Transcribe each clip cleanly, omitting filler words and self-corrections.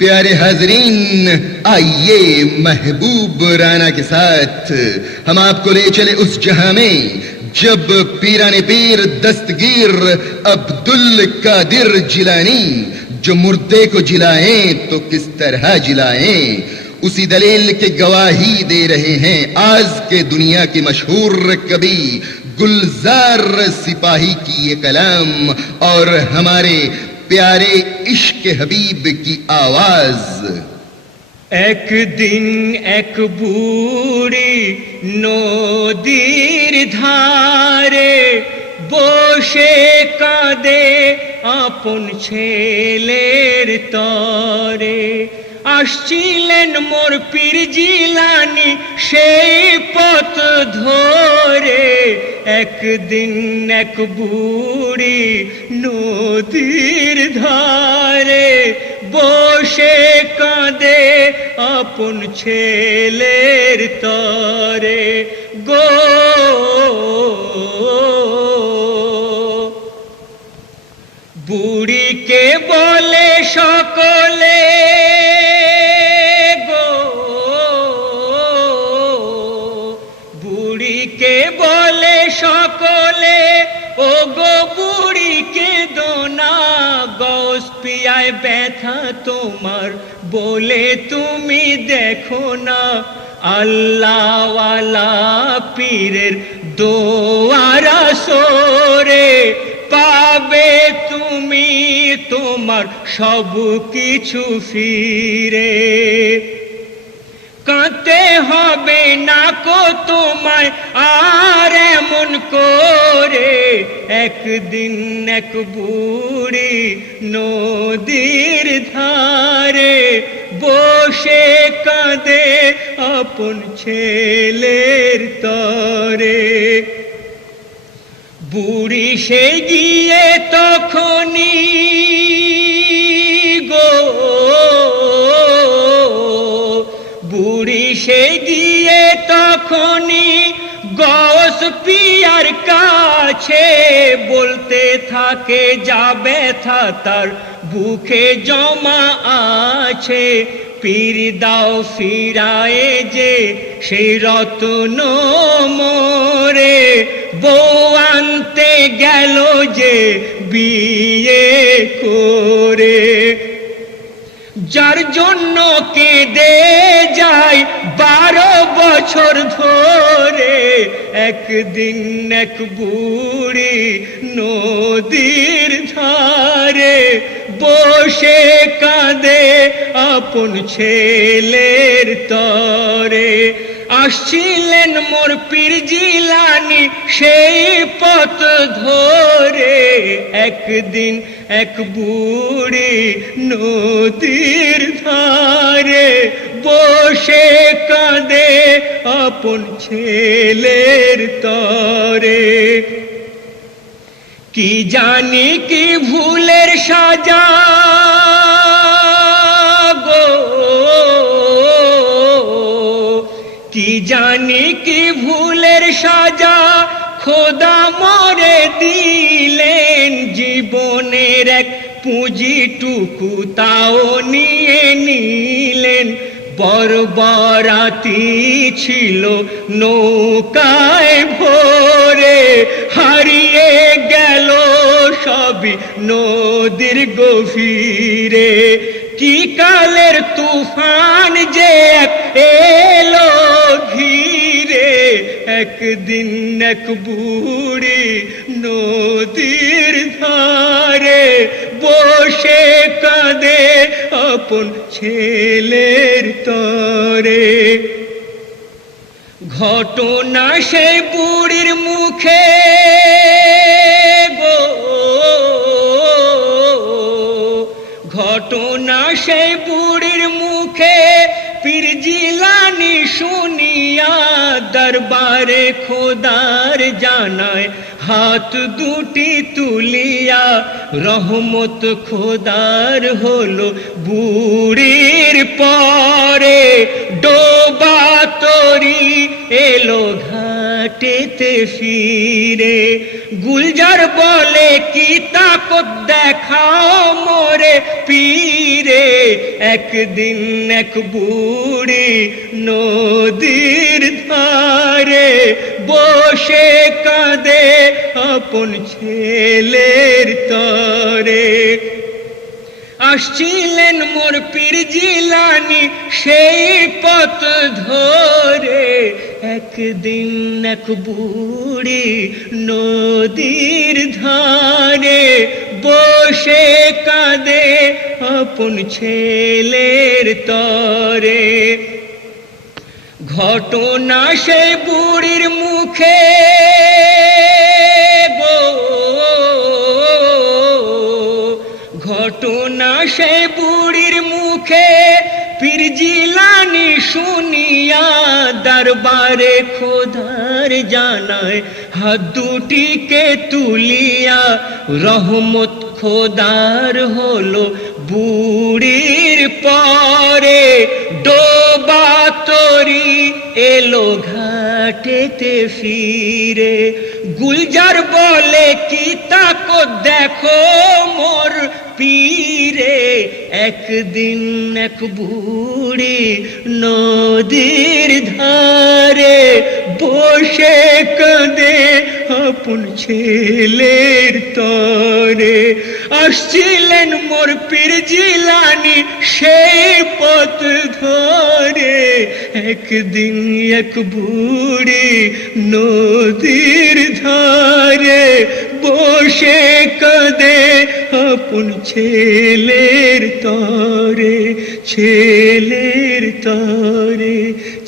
प्यारे हाजरीन, आइए महबूब राना के साथ हम आपको ले चले उस जहां में जब पीराने पीर दस्तगीर अब्दुल कादिर जिलानी जो मुर्दे को जिलाएं तो किस तरह जिलाएं, उसी दलील के गवाही दे रहे हैं आज के दुनिया की मशहूर कवि गुलजार सिपाही की ये कलाम और हमारे प्यारे इश्क हबीब की आवाज। एक दिन एक बूढ़ी नदीर धारे বসে কাঁদে আপন ছেলের তরে। আসছিলেন মোর পীর জিলানী সেই পথ ধরে। একদিন এক বুড়ি নদীর ধারে বসে কাঁদে আপন ছেলের তরে গো। বুড়িকে বলে সকলে গো, বুড়িকে বলে সকলে ও গো বুড়িকে দোনা গৌস পিয়ায় ব্যথা তোমার বলে তুমি দেখো না। আল্লাহওয়ালা পীরের দোয়ারা সরে পাবে তুমি তোমার সব কিছু ফিরে। কাঁদতে হবে না কো তোমায় আর এমন করে। একদিন এক বুড়ি নদীর ধারে বসে কাঁদে আপন ছেলের তরে। বুড়ি সে গিয়ে তখনই গো, বুড়ি সে গিয়ে তখনই গৌস পিয়ার কাছে বলতে থাকে যা ব্যথা তার বুকে জমা আছে। পীর দাও ফিরায়ে যে সেই রত্ন মোরে, বউ আনতে গেল যে বিয়ে করে। যার জন্য কেঁদে যায় 12 বছর ধরে। একদিন এক বুড়ি নদীর ধারে বসে কাঁদে আপন ছেলের তরে। আসছিলেন মোর পীর জিলানী সেই পথ ধরে। একদিন এক বুড়ি নদীর ধারে বসে কাঁদে আপন ছেলের তরে। কি জানি কি ভুলের সাজা গো, কি জানি কি ভুলের সাজা খোদা মরে দিলেন। জীবনের এক পুঁজিটুকু তাও নিয়ে নিলেন। বরবরাতি ছিল নৌকায় ভরে, হারিয়ে গেল সবই নদীর গভীরে। কি কালের তুফান যে এলো ঘিরে। একদিন এক বুড়ি নদীর ধারে বসে কাঁদে আপন ছেলের তরে। ঘটনা সেই বুড়ির মুখে গো, ঘটনা সেই বুড়ির মুখে পীর জিলানী শুনিয়া দরবারে খোদার জানায় হাত দুটি তুলিয়া। রহমত খোদার হলো বুড়ির পরে, ডোবা তরি এলো ঘাট ঘাটেতে ফিরে। গুলজার বলে কি তাকত দেখাও মোরে পীরে, একদিন এক বুড়ি নদীর ধারে বসে কাঁদে আপন ছেলের তরে। আসছিলেন মোর পীর জিলানি সেই পথ ধরে, একদিন এক বুড়ি নদীর ধারে বসে কাঁদে আপন ছেলের তরে। ঘটনা সেই বুড়ির মুখে ঘটনা সেই বুড়ির মুখে পীর জিলানি শুনিয়া দরবারে খোদার জানায়, হাত দুটিকে তুলিয়া রহমত খোদার হলো বুড়ির পরে। ডোবা তরি এলো ঘাটেতে ফিরে। গুলজার বলে কি তাকত দেখো মোর পীরে, একদিন এক বুড়ি নদীর ধারে বসে কাঁদে আপন ছেলের তরে। আসছিলেন মোর পীর জিলানি সেই পথ ধরে, একদিন এক বুড়ি নদীর ধারে বসে কাঁদে আপন ছেলের তরে, ছেলের তরে,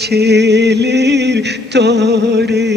ছেলের তরে।